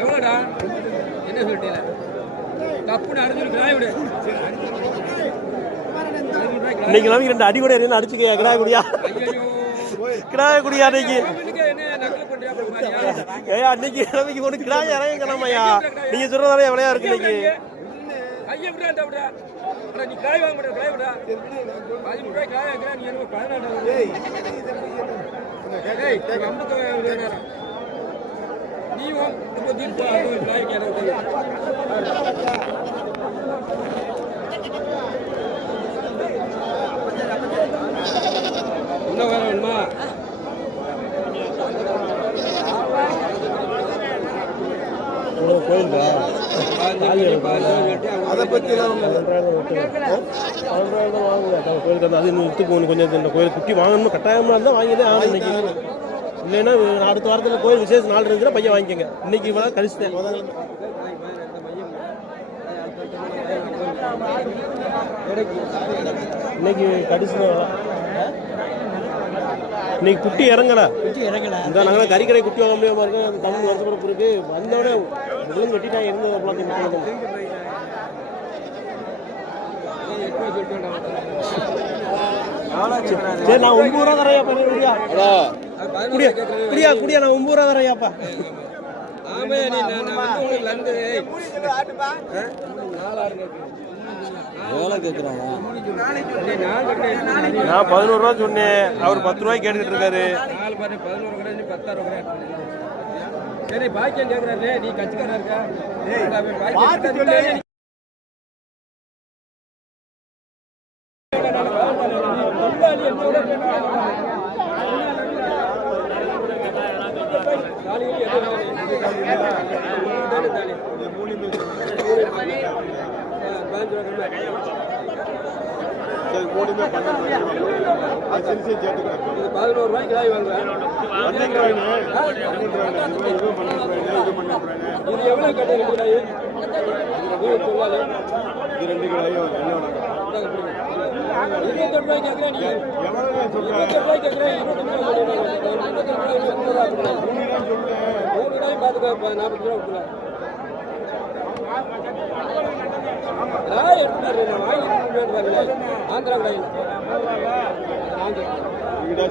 எவ்வளோடா என்ன சொல்லிட்டீங்க கப்புன்னு அடிச்சு கிடாய் விடு இன்னைக்கு நம்ம 2 அடி கூட இருந்து அடிச்சுக்க கிடாய் குடியா கிடாய் குடியா இன்னைக்கு ஏயா இன்னைக்கு நமக்கு ஒரு கிடாய் இறங்கிக்கலாமையா நீங்க சொல்றதால எவ்வளோ இருக்கு இன்னைக்கு ஐயா விடாண்டா விடா நீ காய் வாங்க மாட்டே காய் விடா 15 ரூபாய் காய் வாங்குறா நீ என்ன 14 ஏய் நம்ம நீ வா இப்போ தின் போ காய் கேக்குது என்ன வேணுமா கோயில்டா அதை பத்தி கோயிலுக்கு அது இன்னும் விட்டு போகணும் கொஞ்சம் இந்த கோயில் குட்டி வாங்கணும் கட்டாயமாக இருந்தால் வாங்கிதே ஆகணும் இன்னைக்கு இல்லைன்னா அடுத்த வாரத்தில் கோயில் விசேஷ நாள் இருந்துச்சுன்னா பையன் வாங்கிக்கோங்க இன்னைக்கு இவ்வளோ கழிச்சுட்டேன் இன்னைக்கு கடிச்சு இன்னைக்கு குட்டி இறங்கல இந்த நாங்கள் கறிக்கடை குட்டி வாங்க முடியாம இருக்கு அந்த தமிழ் வருஷப்பிறப்பு இருக்கு வந்தோட முதலும் கட்டிட்டாங்க இருந்தது சரி நான் 9 ரூபா தரையா பண்ணியா குடியா குடியா நான் 9 ரூபா தரையாப்பா நான் 11 ரூபா சொன்னேன் அவர் 10 ரூபாய்க்கு கேட்டுக்கிட்டு இருக்காரு சரி பாக்கியம் கேட்கறாரு நீ கட்சிக்காரா இருக்கா ₹11 காய் வாங்குறேன் இது எவ்வளவு கட்டுறீங்க இது 2 கிலோ ₹28 கேட்கிறேன் நீ ₹28 கேட்கிறேன் பார்த்துக்கோ 40 ரூபா கொடுக்கல ஆந்திரா கடையில்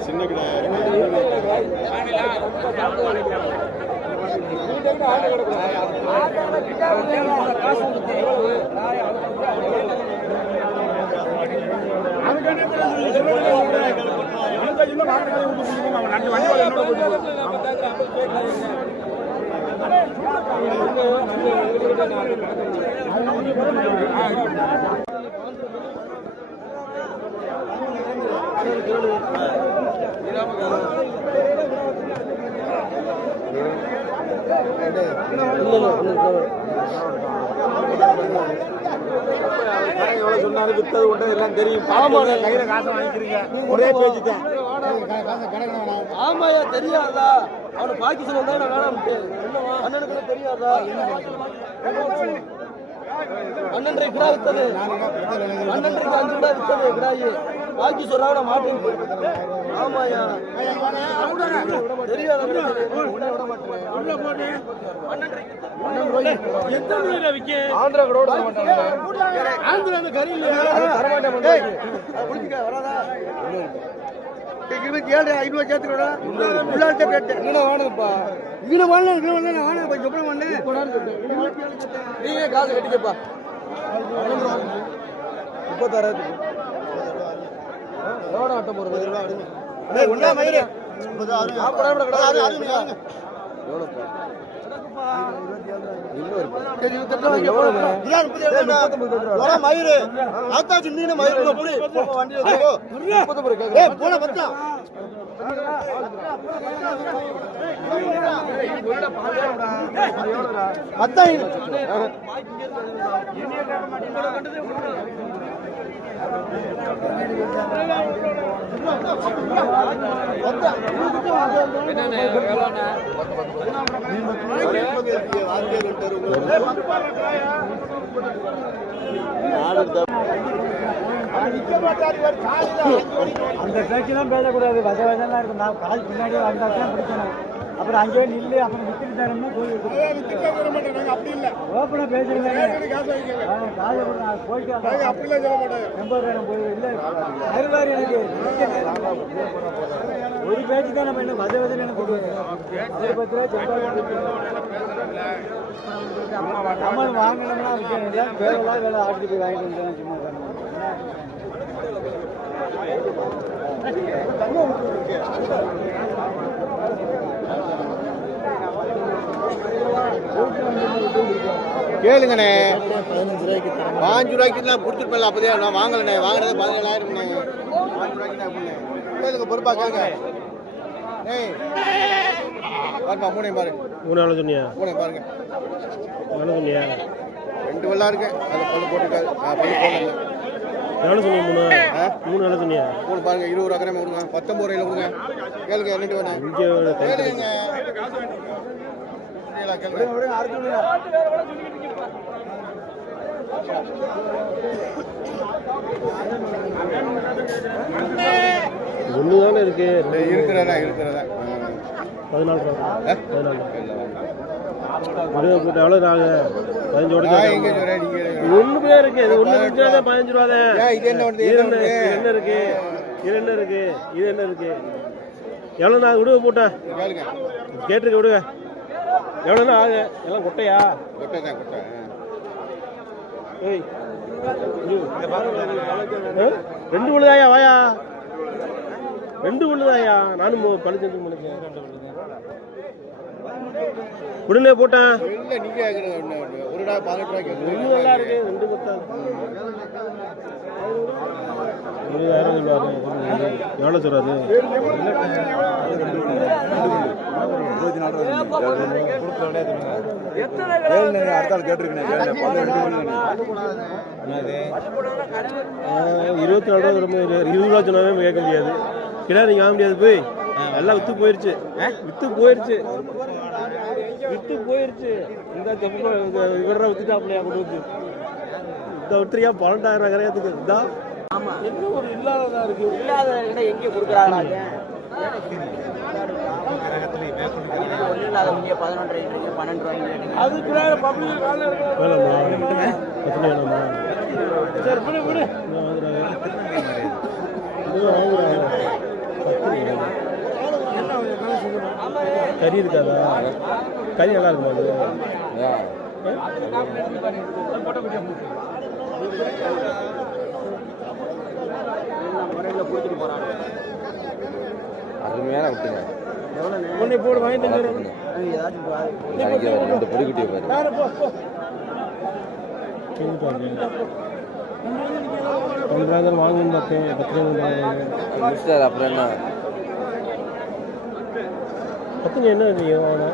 சின்ன கடை சொன்னாரு வித்தது உண்டு எல்லாம் தெரியும் கையில காசை வாங்கிக்கிறீங்க ஒரே பேச்சுட்டேன் ஆமாயா தெரியாதா அவனை பாக்கி சொன்னா வேணாம் அண்ணனுக்கு தெரியாதா அண்ணன் கிடா வித்தது அண்ணன் 5 கிடா வித்தது கிடாயி பாக்கி சொல்றாங்க மாட்டேன் ஆமாயா தெரியாத ஆந்திரா கூட ஆந்திரா கறி ₹500 சேர்த்துக்கடா உள்ளாட்ட கேட்டேன் வேணும்ப்பா இவனை வாங்க நீங்க காசு கட்டிக்கப்பா 36 எவ்வளோ ஆட்டம் போடுறது அந்த பேச்செல்லாம் பேசக்கூடாது. வச வசலாம் இருக்கும். நான் கால் பின்னாடியே வந்தால் தான் பிடிக்கணும். அப்புறம் அங்கே நில்லு அப்புறம் வித்துட்டு தரணும்னா அப்படி இல்லை ஓப்பனா பேசுறீங்க போயிட்டு 80,000 போய் இல்லை அறுவாரு எனக்கு ஒரு பேச்சு தான் நம்ம என்ன வத எனக்கு கொடுக்குறோம் 10 ரூபா கமல் வாங்கணும்னா விற்கணும்ல வேலை வேலை ஆட்டுக்கு போய் வாங்கிட்டு வந்து சும்மா கேளுங்கண்ணே 15 ரூபாய்க்குலாம் கொடுத்துருப்பேன் அப்போதே நான் வாங்கலண்ணே வாங்கினது 17,000 15 ரூபாய்க்கு அப்படின்னு கேளுங்க பொறுப்பா கேளுங்க ஏய் பாருப்பா மூணையும் பாரு 3 சொன்னியா மூணையும் பாருங்க 4 சொன்னியா 2 வெள்ளா இருக்கு அதில் பல்லு போட்டுருக்காது பல்லு போடல எவ்வளோ சொன்னீங்க 3 எவ்வளோ சொன்னியா மூணு பாருங்க 20 ரூபா கிராம கொடுங்க 19 ரூபாயில கொடுங்க கேளுங்க என்னட்டு வேணும் இங்கே கேளுங்க ஒன்று தானே இருக்கு இருக்கிறதா 14 ரூபா 14 போட்டு எவ்வளோ நாங்க 15 ஒன்று பேர் இருக்கு இது ஒன்று இருந்துச்சுன்னா 15 ரூபா தான் இது என்ன இருக்கு இது என்ன இருக்கு இது என்ன இருக்கு எவ்வளோ நான் விடுங்க போட்டேன் கேளுங்க கேட்டுருக்க விடுங்க எவ்வளோண்ணா ஆகு எல்லாம் கொட்டையா கொட்டை தான் கொட்டை ஏய் 2 விழுதாயா வாயா 2 விழுதாயா நானும் பழிச்சு முடிச்சேன் உடனே போட்டேன் இல்லை நீங்கள் ஒரு ரூபா 18 ரூபாய்க்கு ஒன்று நல்லா இருக்கு 2 கொத்தா 20,000 சொல்லுவாரு எவ்வளோ சொல்றாரு அடுத்த கேட்டிருக்கேன் 24 ரூபா 20 ரூபா சொன்னாவே கேட்க முடியாது கிடா நீங்க வாங்க முடியாது போய் எல்லாம் வித்து போயிருச்சு இந்த இவர வித்துட்டாப்லையா கொண்டு வந்து இந்த விட்டுறியா 12,000 கரையாத்துக்கு இதா என்ன ஒரு இல்லாததா இருக்கு இல்லாத எங்கே கொடுக்குறாங்க அதுக்கு பப்ளிக் வேணாமா சரி விடு விடு கறி இருக்காதா கறி நல்லா இருக்குமா அருமையான விட்டுங்க ஒன்னே போடு வாங்கிட்டு ரெண்டு பொடிக்குட்டியை பாரு வாங்கன்னு பார்த்தேன் 10 அப்புறம் என்ன 10 என்ன வாங்கினா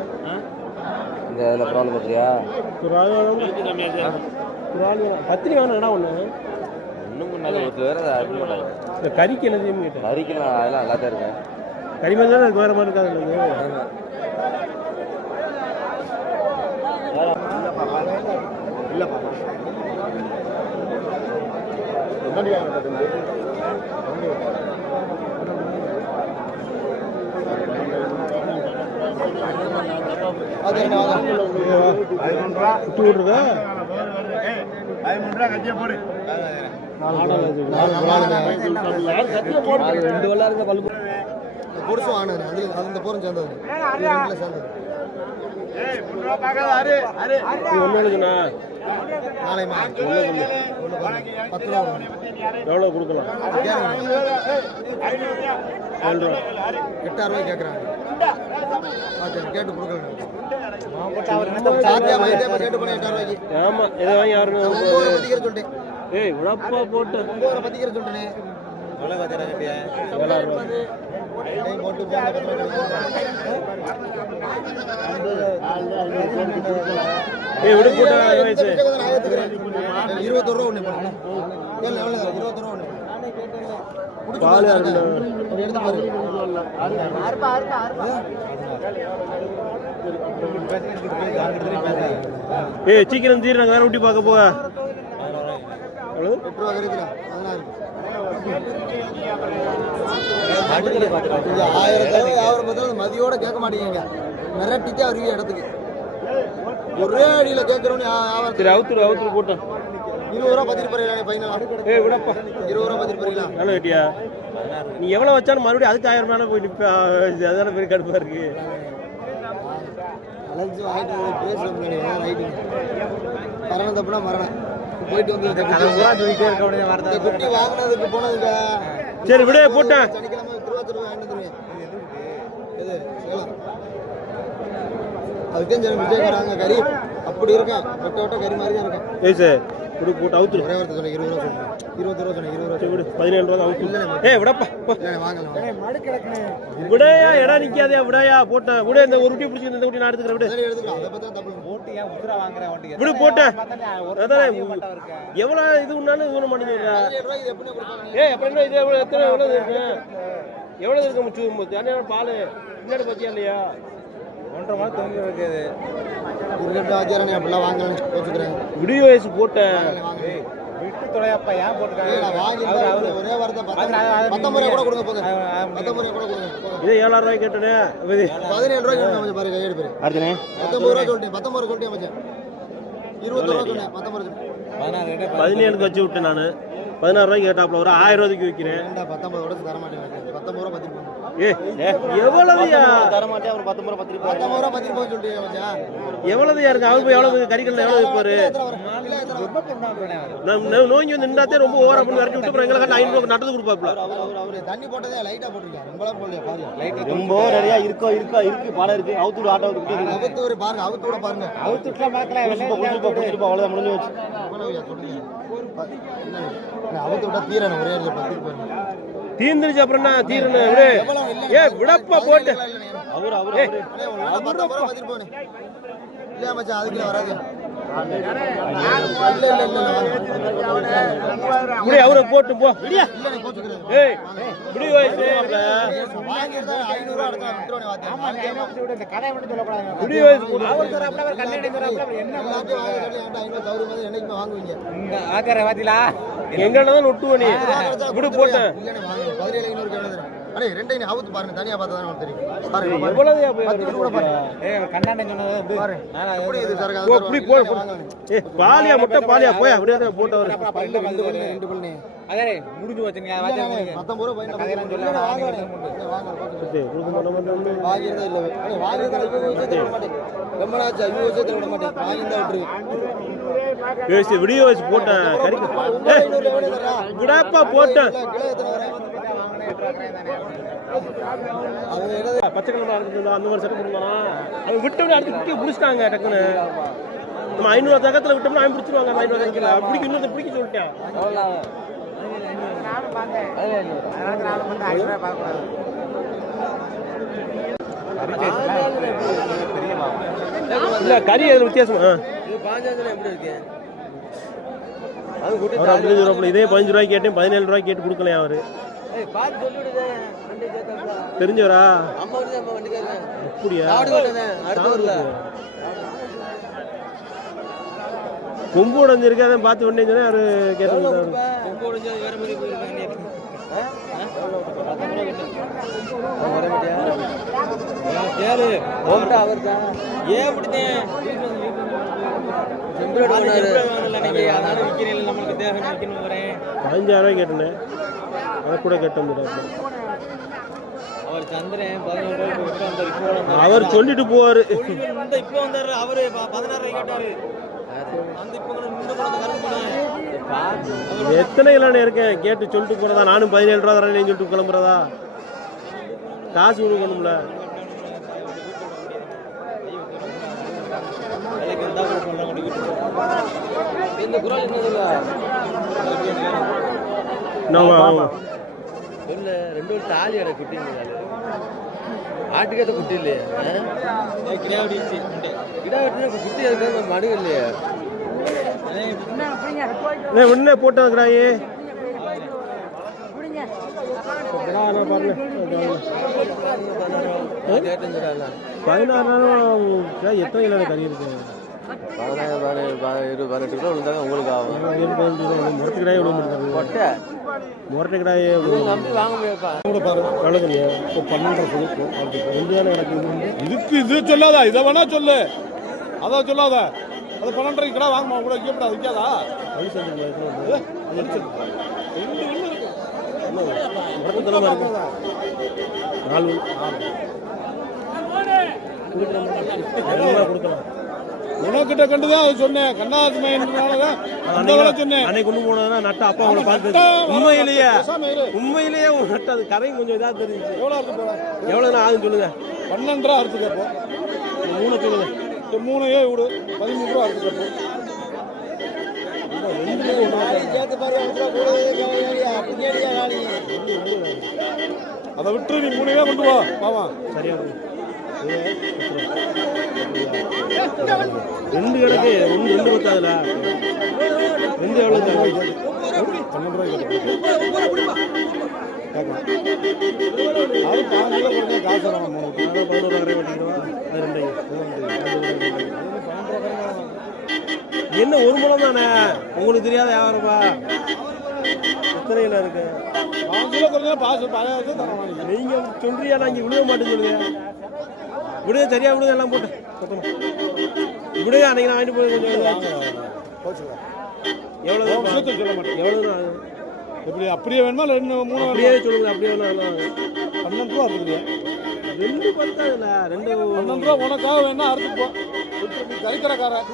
இந்த இதில் ப்ராப்ளம் பார்த்தியா ஒரு ஆள் பத்திரி வேணும்டா ஒன்று ஒன்றும் பண்ணாது ஒரு வேறு அனுப்ப மாட்டாங்க இந்த கறிக்கு என்ன செய்ய கேட்டேன் கறிக்கு நான் அதெல்லாம் நல்லா தான் இருக்கேன் கறி மாதிரி தான் வேறு மாதிரி இருக்காது இல்லைப்பா விட்டு விட்ருக்கா 2 வெள்ளா இருக்க பல்லு பொருசும் ஆனது அது அந்த போரும் சேர்ந்தது சேர்ந்தது ஒன்று சொன்னா நாளை 10 ரூபா எவ்வளோ கொடுக்கலாம் 7 ரூபா 8,000 ரூபாய் கேட்குறாங்க கேட்டு கொடுக்கல கேட்டு போன 8,000 ரூபாய்க்கு ஆமா இதை வாங்கி யாருன்னு பதிக்கிற சொல்லிட்டேன் ஏய் உடப்பா போட்டு பதிக்கிற சொல்லிட்டேன் போட்டு ஏய் விடு போட்டா 21 ரூபா ஒன்று 21 ரூபா ஒன்று பால் யாரு எடுத்து பாரு ஏய் சீக்கிரம் தீர் நாங்கள் வேற ஊட்டி பார்க்க போக 8 ரூபா கிடைக்கிறா 16 1000 மதியோட கேட்க மாட்டீங்க மிரட்டிட்டே வருவீங்க இடத்துக்கு. ஒரே அடியில் கேட்கறோன்னு சரி அவுத்துரு போட்டோம். 20 ரூபா பத்திரி போறீங்களா பையனா? ஏய் விடப்பா 20 ரூபா பத்திரி போறீங்களா? நல்ல வேட்டியா நீ எவ்வளோ வச்சாலும் மறுபடியும் அதுக்கு 1000 மேலே போய் நிற்ப. அதுதானே பெரிய கடுப்பாக இருக்கு. அலைஞ்சு வாங்கிட்டு பேசுகிறேன் ரைட்டு மரணம் தப்புனா மரணம் போயிட்டு வந்து குட்டி வாங்கினதுக்கு போனதுக்கு. சரி விட போட்டேன். சனிக்கிழமை திருவாத்தூர் வாங்கிட்டு எது சேலம் அதுக்கே சரி விஜயகாராங்க கறி அப்படி இருக்கேன். வெட்ட வெட்ட கறி மாதிரி தான் இருக்கும். ஏய் சார் விடு போட்டு அவுத்துரு. ஒரே வார்த்தை சொன்னேன் 20 ரூபா சொன்னேன் 20 ரூபா சொன்னேன் 20 ரூபா சரி விடு 17 ரூபா அவுத்து. ஏய் விடப்பா வாங்கலாம் மாடு கிடக்குனே விடையா இடம் நிக்காதே விடையா போட்டேன் விட. இந்த ஒரு குட்டி பிடிச்சி இந்த குட்டி நான் எடுத்துக்கிறேன் விடு. சரி எடுத்துக்கலாம். அதை பற்றி தப்பு போட்டு ஏன் உசுரா வாங்குறேன் வண்டிக்கு விடு போட்டேன். அதான் எவ்வளோ இது உன்னாலும் இது ஒன்று பண்ணிடுறா. 17 ரூபாய்க்கு இது எப்படி கொடுப்பாங்க? ஏய் அப்புறம் என்ன இது எவ்வளோ எத்தனை எவ்வளோ இருக்கு எவ்வளோ இருக்கு முச்சு தனியான பால் பின்னாடி பற்றியா இல்லையா? 1.5 மாதம் தொங்கி இருக்குது. இருக்கட்டும் ஆச்சாரனே அப்படிலாம் வாங்கலாம் வச்சுக்கிறேன். விடிய வயசு போட்டேன். விட்டு தொலையப்பா ஏன் போட்டுருக்காங்க? நான் வாங்கி ஒரே வார்த்தை 19 ரூபா கூட கொடுங்க போங்க. 19 ரூபா கூட கொடுங்க போங்க. இதே 7000 ரூபாய் கேட்டேனே. 17 ரூபாய்க்கு கொஞ்சம் பாரு கையெடு பேரு. அடுத்தனே 19 ரூபா சொல்லிட்டேன். 19 ரூபா சொல்லிட்டேன் மச்சான். 20 ரூபா சொன்னேன் 19 ரூபா. 17க்கு வச்சு விட்டேன் நான். 16 ரூபாய்க்கு கேட்டாப்ல ஒரு 1000 ரூபாய்க்கு விற்கிறேன். 19 ரூபா தர மாட்டேன். 19 ரூபா பத்திரி போங்க. எவ்வளவுயா தர மாட்டேன். அவர் 19 ரூபா பத்திரி போங்க. 19 ரூபா பத்திரி போங்க சொல்லிட்டீங்க மச்சான். எவ்வளவுயா இருக்கு? அவர் போய் எவ்வளவு கறிக்கல்ல எவ்வளவு இருப்பாரு? நோங்கி வந்து நின்றாத்தே ரொம்ப ஓவரா பண்ணி விரட்டி விட்டு அப்புறம் எங்களுக்கு 500 ரூபாய் நட்டது கொடுப்பாப்ல. அவரு தண்ணி போட்டதே லைட்டா போட்டுருக்காரு. ரொம்பலாம் போடலையா பாருங்க. லைட் ரொம்ப நிறைய இருக்கு பாலம் இருக்கு. அவுத்து ஆட்டோ அவுத்து ஒரு பாருங்க. அவுத்து கூட பாருங்க. அவுத்துட்டுலாம் பார்க்கலாம். அவ்வளவுதான் முடிஞ்சு வச்சு. அவுத்து விட்டா தீரணும் ஒரே இடத்துல பத்திரி போயிருங்க. தீந்துருச்சு அப்புறம் என்ன தீரணும் விடு. ஏ விடப்பா போட்டு அவரு 19 ரூபா பத்திரி போனே. இல்லையா மச்சான் அதுக்குள்ள வராது. அவரை போட்டு போ. ஏய் இப்படி வயசு வாங்கிருந்தா 500 ரூபா எடுத்தா விட்டுறோனே வாத்தியா. இந்த கதை மட்டும் சொல்லக்கூடாது. இப்படி வயசு அவர் தரப்பல அவர் கண்ணாடி தரப்பல என்ன எல்லாத்தையும் வாங்கிட்டு 500 தவறு மாதிரி என்னைக்குமே வாங்குவீங்க. இந்த ஆகார வாத்திலா எங்கன்னதான் நொட்டுவ நீ இப்படி போட்டேன். இல்லனே வாங்க 17,500 கேளுங்க. அடே ரெண்டையும் அவுத்து பாருங்க. தனியா பார்த்தா தான் உங்களுக்கு தெரியும். பாருங்க எவ்வளவுயா போய் 10 கூட பாருங்க. ஏய் கண்ணாடி சொன்னது வந்து பாருங்க எப்படி இது சரக்கு போ இப்படி போ. ஏ பாலியா முட்டை பாலியா போய் அப்படியே போட்டவர். ரெண்டு பல்லு அதே முடிஞ்சு வச்சுங்க வாத்தியா 19 ரூபா பையன் கதையெல்லாம் சொல்ல வாங்க வாங்கிருந்தா இல்ல. அடே வாங்கிருந்தா இப்போ விஷயத்தை விட மாட்டேன். ரொம்ப நாச்சு ஐயோ விஷயத்தை விட மாட்டேன். வாங்கிருந்தா விட்டுரு. பேசி வீடியோ வச்சு போட்டேன் கறிக்கு. விடாப்பா போட்டேன். கிலோ எத்தனை வரும்? பச்சை கலர் அந்த மாதிரி செட் பண்ணுவான். அவன் விட்டவனே அடுத்து குட்டியை பிடிச்சிட்டாங்க டக்குன்னு. நம்ம 500 தகத்துல விட்டோம்னா அவன் பிடிச்சிருவாங்க. 500 தகத்துல பிடிக்க இன்னொரு பிடிக்க சொல்லிட்டேன். இல்ல கறி அதுல வித்தியாசம். எப்படி இருக்கு? இதே 15 ரூபாய்க்கு கேட்டேன் 17 ரூபாய்க்கு கேட்டு கொடுக்கலையா அவரு. தெரிஞ்சவரா? அப்படியா? கொம்பு உடஞ்சிருக்கு அதான் பார்த்து உடனே சொன்னேன். அவரு கேட்டு நம்மளுக்கு தேவை 15,000 ரூபாய் கேட்டேன். அதை கூட கேட்டோம். அவர் சந்திரன் 17 ரூபாய்க்கு அவர் சொல்லிட்டு போவாரு. இப்போ வந்தாரு அவரு 16 ரூபாய் கேட்டாரு. அந்த இப்போ எத்தனை கிலோ இருக்கேன் கேட்டு சொல்லிட்டு போறதா? நானும் 17 ரூபா தரேன் சொல்லிட்டு கிளம்புறதா? காசு கொடுக்கணும்ல. இந்த குரல் என்ன ரெண்டு ஒரு தாலி அடை குட்டி ஆட்டுக்கேத்த குட்டி இல்லையே. கிடா வெட்டினா குட்டி அதுக்கு மடு இல்லையே. உடனே போட்டாங்கிறாயே. 16 எத்தனை கிலோ கறி இருக்கு? 18 கிலோ விழுந்தாங்க உங்களுக்கு ஆகும். மரத்துக்கிடாயே விட மாட்டாங்க. கொட்டை முரட்டை கிடாயே நம்பி வாங்க முடியாப்பா. கலக்குங்க இப்போ 12 கொடுக்கும் ரெண்டு தானே கிடக்குது. இதுக்கு இது சொல்லாதா, இதை வேணா சொல்லு, அதான் சொல்லாத. அது 12 கடை வாங்கம்மா கூட விற்கப்படாது, விற்காதா? முரட்டத்தனமா இருக்கு. 4 கொடுக்கலாம். உனக்கிட்ட கண்டுதான் அது சொன்னேன், கண்ணாசி மையனாலதான் அந்த வேலை சொன்னேன். அன்னைக்கு கொண்டு போனதுன்னா நட்டை அப்பா அவங்கள பார்த்து உண்மையிலேயே ஒரு நட்டு அது கரையும் கொஞ்சம் இதாக தெரிஞ்சு. எவ்வளோ இருக்கு போல? எவ்வளோண்ணா ஆகுன்னு சொல்லுங்க. 12 ரூபா அறுத்து கேட்போம். 3 சொல்லுங்க. இந்த 3 விடு, 13 ரூபா அறுத்து கேட்போம். அதை விட்டு நீ 3 கொண்டு வா பாவா. சரியா 2 கிடக்கு 2 பத்தாதுல 2 எவ்வளோ 12 ரூபாய்க்கு அது 15 ரூபா காசு தரணும். 11 வரை வட்டிக்கிறவா அது 2. என்ன ஒரு முழம் தானே உங்களுக்கு தெரியாத வியாபாரமா? எத்தனையில இருக்கு? 5 கிலோ கொஞ்சம் பாசு பழைய தரணும். நீங்க சொல்றியா? நான் இங்க விழுக மாட்டேன்னு சொல்லுங்க. விடுங்க, சரியா விடுங்க, எல்லாம் போட்டு விடுங்க. அன்னைக்கு நான் வாங்கிட்டு போய் கொஞ்சம் எவ்வளோ சொல்ல மாட்டேன். எவ்வளோ எப்படி அப்படியே வேணுமா இல்லை 3 அப்படியே சொல்லுங்க. அப்படியே வேணும். 12 ரூபா கொடுங்க. 2 பத்தாதுல 2 12 ரூபா உனக்காக வேணா அறுத்து போ. கறிக்கடைக்காரன்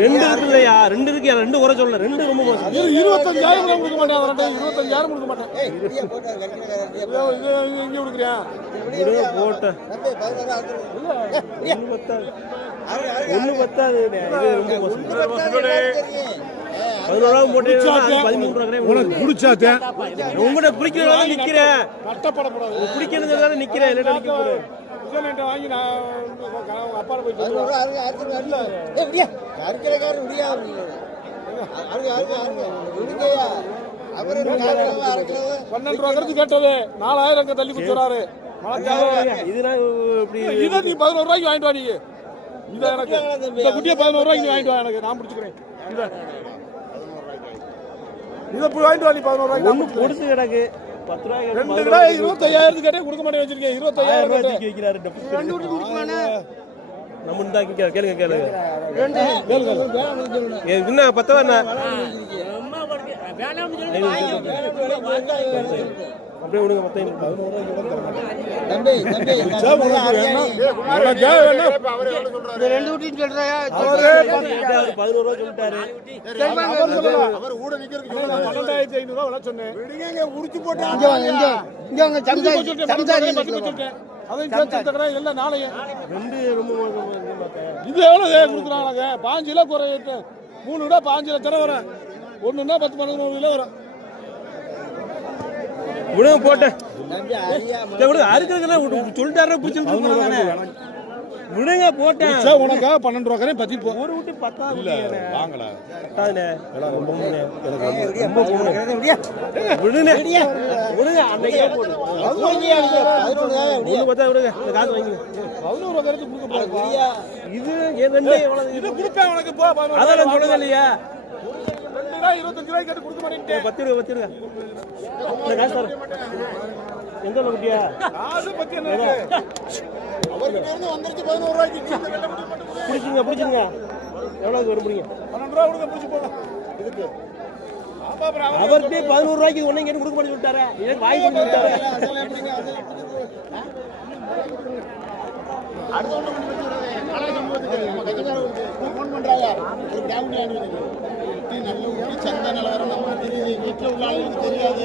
ரெண்டு இருக்கு இல்லையா? 2 இருக்கு. 2 குறை சொல்லல. 2 ரொம்ப மோசம். 25,000 கொடுக்க மாட்டேன். 25,000 கொடுக்க மாட்டேன். இது இங்கே கொடுக்குறியா? போட்ட 1 பத்தாது. இது ரொம்ப மோசம். 11 போட்டு 13 உனக்கு பிடிச்சாத்தேன். உங்கள்கிட்ட பிடிக்கிறதா நிக்கிறேன். கட்டப்படக்கூடாது. பிடிக்கிறதுனால நிக்கிறேன். இல்லைன்னா நிக்க போறேன். வாங்கி நான் அப்பாட போய் 12 ரூபா கருத்து கேட்டது 4000 தள்ளி கொடுத்துறாரு. இதை நீ 11 ரூபாய்க்கு வாங்கிட்டு வா. நீ இதை எனக்கு இந்த குட்டியை 11 ரூபாய்க்கு வாங்கிட்டு வா. எனக்கு நான் பிடிச்சிக்கிறேன். இதை போய் வாங்கிட்டு வா. நீ 11 ரூபாய்க்கு பொடுத்து கிடக்கு. 10 ரூபாய்க்கு 2 கடை 25,000 கேட்டே கொடுக்க மாட்டேன் வச்சிருக்கேன். 25,000 ரூபாய்க்கு வைக்கிறாரு. நம்ம இந்த கேளுங்க கேளுங்க. என்ன 10 ரூபா அப்படியே விடுங்க. 11 ரூபா சொல்லிட்டாரு. இது எவ்வளவு கொடுக்குறாங்க? 5 கிலோ குறையிட்டு 3 கிலோ 5 லட்சம் வரும். 1ன்னா 10-11 கிலோ வரும். விடுங்க போட்டேன். அறுக்கிறதுல சொல்லிட்டாரு. பிடிச்சிருக்கு. விடுங்க போட்டேன். உனக்காக 12 ரூபா கரையும் பத்தி போ. ஒரு விட்டு 10 இல்ல வாங்கல. விடுங்க விடுங்க. அன்னைக்கே போடு. 11 பார்த்தா விடுங்க. இந்த காசு வாங்கிங்க. 11 ரூபா கரைச்சு கொடுக்க போறியா? இது எவ்வளவு? இது கொடுப்பேன் உனக்கு போ. அதெல்லாம் சொல்லவே இல்லையா? 25 ரூபாய் கேட்டு கொடுக்க மாட்டேன். 10 ரூபா இந்த காசு தர. எந்த குட்டியா? காசு பத்தி என்ன இருக்கு? அவர்கிட்ட இருந்து வந்துருச்சு 11 ரூபாய்க்கு. பிடிச்சிங்க பிடிச்சிங்க. எவ்வளவு வரும்? பிடிங்க. 12 ரூபா கொடுங்க. பிடிச்சி போங்க. இதுக்கு அவர்கிட்ட 11 ரூபாய்க்கு ஒன்னும் கேட்டு கொடுக்க மாட்டேன்னு சொல்லிட்டாரு. வாங்கி கொடுத்தாரு. ஃபோன் பண்றாங்க. ஒரு டவுன் நல்ல சந்த நிலவரம் நம்ம தெரியுது. வீட்டில் உள்ள ஆளுக்கு தெரியாது.